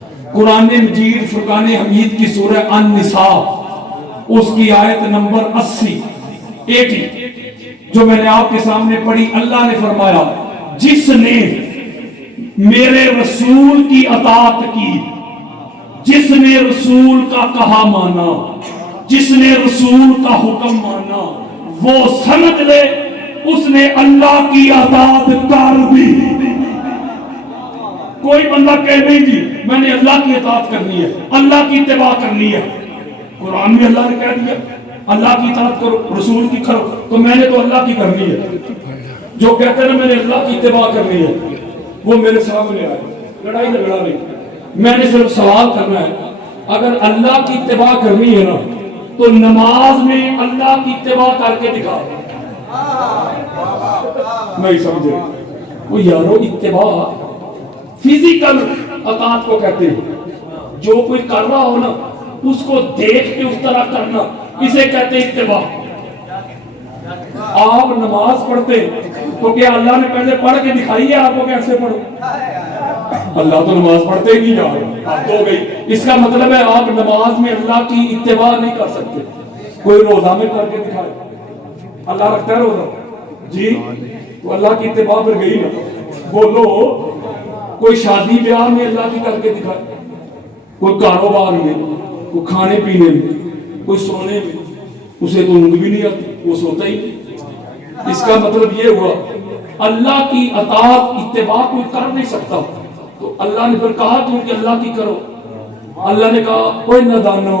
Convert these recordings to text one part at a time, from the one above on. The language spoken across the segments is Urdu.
قرآن مجید فرقان حمید کی سورہ النساء اس کی آیت نمبر 80 جو میں نے آپ کے سامنے پڑھی، اللہ نے فرمایا جس نے میرے رسول کی اطاعت کی، جس نے رسول کا کہا مانا، جس نے رسول کا حکم مانا، وہ سمجھ لے اس نے اللہ کی اطاعت کر دی۔ کوئی بندہ کہہ نہیں جی میں نے اللہ کی اطاعت کرنی ہے، اللہ کی اتباع کرنی ہے، قرآن میں اللہ نے کہہ دیا اللہ کی اطاعت کرو، رسول کی کرو، تو میں نے تو اللہ کی کرنی ہے۔ جو کہتے ہیں میں نے اللہ کی اتباع کرنی ہے وہ میرے سامنے آئے، لڑائی جھگڑا نہیں، میں نے صرف سوال کرنا ہے اگر اللہ کی اتباع کرنی ہے نا تو نماز میں اللہ کی اتباع کر کے دکھا۔ نہیں سمجھے وہ یارو، اتباع فزیکل اطاعت کو کہتے ہیں، جو کوئی کر رہا ہو نا اس کو دیکھ کے اس طرح کرنا، اسے کہتے ہیں اتباع۔ آپ نماز پڑھتے تو کیا اللہ نے پہلے پڑھ کے دکھائی ہے آپ کو کیسے پڑھو؟ اللہ تو نماز پڑھتے ہی نہیں جا رہے، آپ تو گئی۔ اس کا مطلب ہے آپ نماز میں اللہ کی اتباع نہیں کر سکتے۔ کوئی روزہ میں کر کے دکھائے، اللہ رکھتا ہے روزہ جی تو اللہ کی اتباع پر گئی نا۔ بولو کوئی شادی بیاہ میں اللہ کی کر کے دکھائے، کوئی کاروبار میں، کوئی کھانے پینے میں، کوئی سونے میں، اسے تو اونگ بھی نہیں آتی، وہ سوتا ہی نہیں۔ اس کا مطلب یہ ہوا اللہ کی اطاعت اتباع کوئی کر نہیں سکتا، تو اللہ نے پھر کہا تم کہ اللہ کی کرو۔ اللہ نے کہا کوئی نادانو،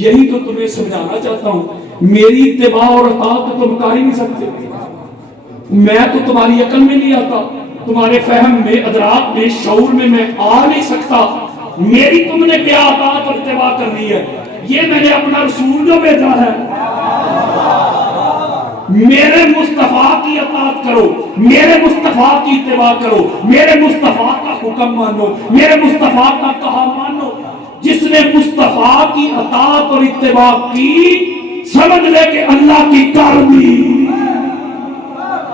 یہی تو تمہیں سمجھانا چاہتا ہوں، میری اتباع اور اطاعت تو تم کر ہی نہیں سکتے، میں تو تمہاری عقل میں نہیں آتا، تمہارے فہم میں، ادراک میں، شعور میں آ نہیں سکتا، میری تم نے کیا اطاعت اور اتباع کرنی ہے؟ یہ میں نے اپنا رسول جو بھیجا ہے، میرے مصطفیٰ کی اطاعت کرو، میرے مصطفیٰ کی اتباع کرو، میرے مصطفیٰ کا حکم مانو، میرے مصطفیٰ کا کہا مانو۔ جس نے مصطفیٰ کی اطاعت اور اتباع کی، سمجھ لے کہ اللہ کی کر دی۔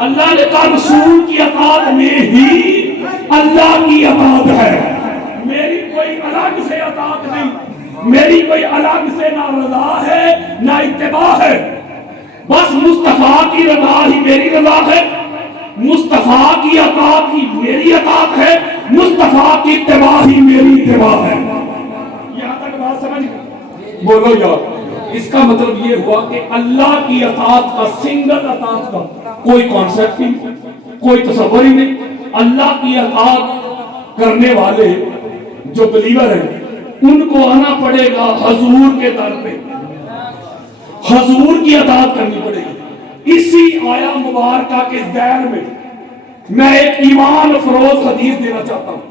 اللہ نے کہا رسول کی اطاعت میں ہی اللہ کی اطاعت ہے، میری کوئی الگ سے اطاعت نہیں، میری کوئی الگ سے نہ رضا ہے نہ اتباع ہے، بس مصطفیٰ کی رضا ہی میری رضا ہے، مصطفیٰ کی اطاعت ہی میری اطاعت ہے، مصطفیٰ کی اتباع ہی میری اتباع ہے۔ یہاں تک بات سمجھ بولو یار۔ اس کا مطلب یہ ہوا کہ اللہ کی اطاعت کا، سنگل اطاعت کا کوئی کانسیپٹ ہی، کوئی تصور ہی نہیں۔ اللہ کی اطاعت کرنے والے جو بلیور ہیں ان کو آنا پڑے گا حضور کے در پہ، حضور کی اطاعت کرنی پڑے گی۔ اسی آیا مبارکہ کے ذیل میں ایک ایمان افروز حدیث دینا چاہتا ہوں،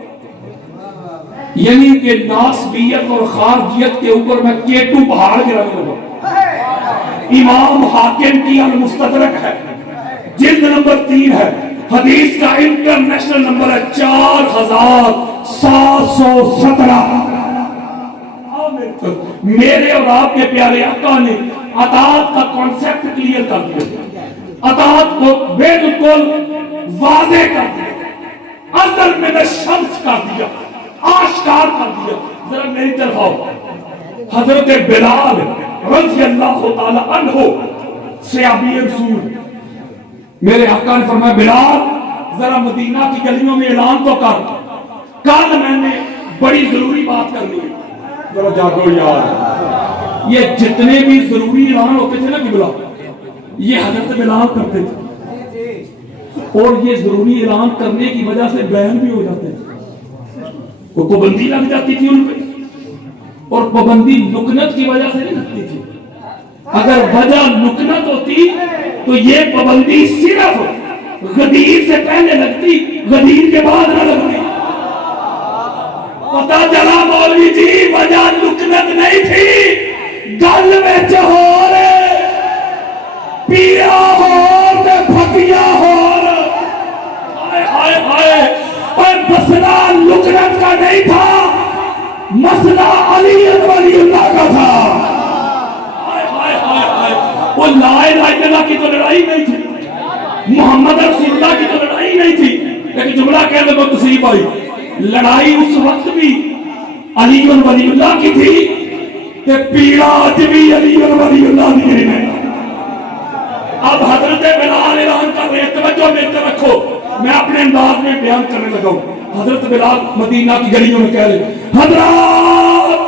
یعنی کہ ناسبیت اور خارجیت کے اوپر میں کیٹو پہاڑ گرانے لگا۔ امام حاکم کی المستدرک ہے، جلد نمبر 3 ہے، حدیث کا انٹرنیشنل نمبر ہے 4717۔ میرے اور آپ کے پیارے آقا نے اطاعت کا کانسیپٹ کلیئر کر دیا، اطاعت کو بالکل واضح کر دیا، ازل من الشمس کر دیا، آشکار کر دیا۔ ذرا میری طرف آؤ، حضرت بلال رضی اللہ تعالی عنہ صحابی رسول، میرے آقا نے فرمایا بلال ذرا مدینہ کی گلیوں میں اعلان تو کر، کل میں نے بڑی ضروری بات کرنی ہے۔ ذرا جاگو یار، یہ جتنے بھی ضروری اعلان ہوتے تھے نا قبلہ، یہ حضرت بلال کرتے تھے، اور یہ ضروری اعلان کرنے کی وجہ سے بیان بھی ہو جاتے تھے، وہ پابندی لگ جاتی تھی ان پہ، اور پابندی لکنت کی وجہ سے نہیں لگتی تھی۔ اگر وجہ لکنت ہوتی تو یہ پابندی صرف غدیر سے پہلے لگتی، غدیر کے بعد نہ لگتی۔ پتہ چلا مولوی جی وجہ لکنت نہیں تھی، گل میں چہور پیا ہور تے پھکیا ہور، ہائے ہائے ہائے، اور مسئلہ لکنت کا نہیں تھا، مسئلہ علی ولی اللہ کا تھا۔ ہائے ہائے ہائے ہائے، وہ لا الہ الا اللہ کی تو لڑائی نہیں تھی، محمد رسول اللہ کی تو لڑائی نہیں تھی، لیکن جملہ کہنے کو تصریف آئی، لڑائی اس وقت بھی علی ولی اللہ کی تھی کہ پیڑا آج بھی علی ولی اللہ کی ہے. اب حضرت بلال اعلان کر رہے ہیں, توجہ میرے رکھو, میں اپنے انداز میں بیان کرنے لگا ہوں. حضرت بلال مدینہ کی گلیوں میں کہہ رہے, حضرات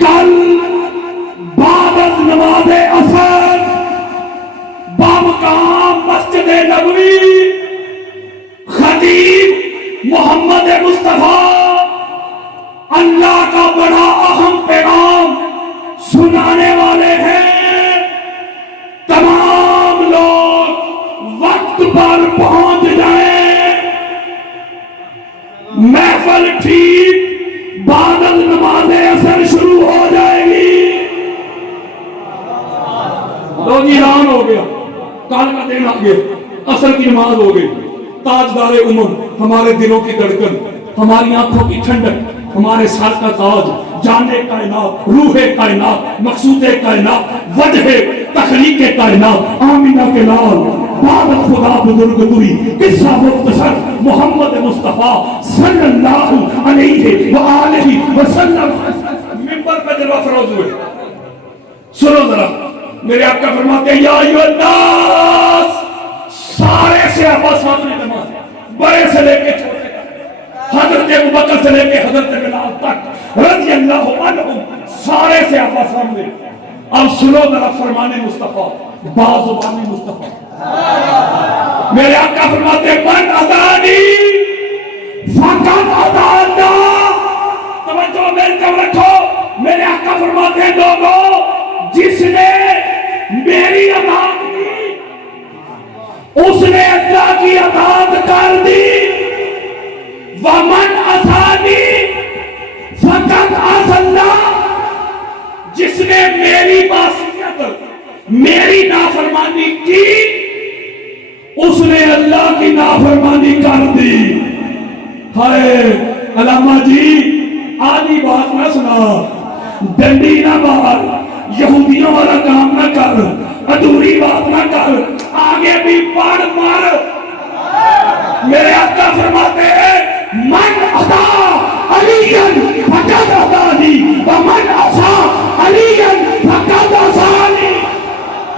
کل بعد از نماز عصر بامقام مسجد نبوی خطیب محمد مصطفیٰ اللہ کا بڑا اہم پیغام سنانے والے ہیں. تمام لوگ وقت پر پہنچ جائیں, محفل ٹھیک بعد از نماز عصر شروع ہو جائے گی. لوگ اعلان ہو گیا, کال کا دن آ گیا, عصر کی نماز ہو گئی. تاجدار عمر, ہمارے دلوں کی دھڑکن, ہماری آنکھوں کی ٹھنڈک, ہمارے سر کا تاج, جان کائنات, روح کائنات, مقصود کائنات, وجہ تخلیق کائنات, آمینہ کے لال, بعد خدا بزرگ دوئی, قصہ مختصر محمد مصطفیٰ صلی اللہ علیہ وآلہ وسلم منبر پہ جلوہ افروز ہوئے. سنو ذرا, میرے آقا فرماتے ہیں یا ایھا الناس, سارے سے آباس سامنے نماز, بڑے سے لے کے چھوٹے, حضرت ابوبکر سے لے کے حضرت بلال تک رضی اللہ عنہم, سارے سے آباس سامنے. اب سنو ذرا فرمان مصطفیٰ, بازبان مصطفیٰ. میرے آقا فرماتے ہیں من اطاعنی فقط اطاعنا. توجہ میرے کو رکھو, میرے آقا فرماتے ہیں لوگوں, جس نے میری اطاعت کی اس نے اللہ کی اطاعت کر دی. ومن عصانی فقط عصى اللہ. جس نے میری معصیت, میری نافرمانی کی اس نے اللہ کی نافرمانی کر دی. ہائے علامہ جی, آدھی بات نہ سنا, ڈنڈی نہ مار, یہودیوں والا کام نہ کر, ادھوری بات نہ کر, آگے بھی پڑھ مار. میرے آقا فرماتے ہیں من اطاع علیٰ فقد اطاعنی ومن عصى علیٰ فقد عصانی.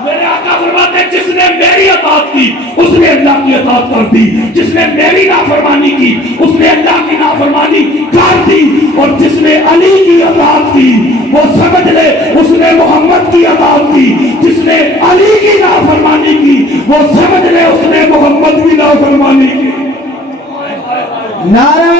میرے آقا فرماتے ہیں جس نے میری اطاعت کی اس نے اللہ کی اطاعت کر دی, جس نے میری نافرمانی کی اس نے اللہ کی نافرمانی کر دی, اور جس نے علی کی اطاعت کی وہ سمجھ لے اس نے محمد کی اطاعت کی, جس نے علی کی نافرمانی کی وہ سمجھ لے اس نے محمد کی نافرمانی کی. نعرہ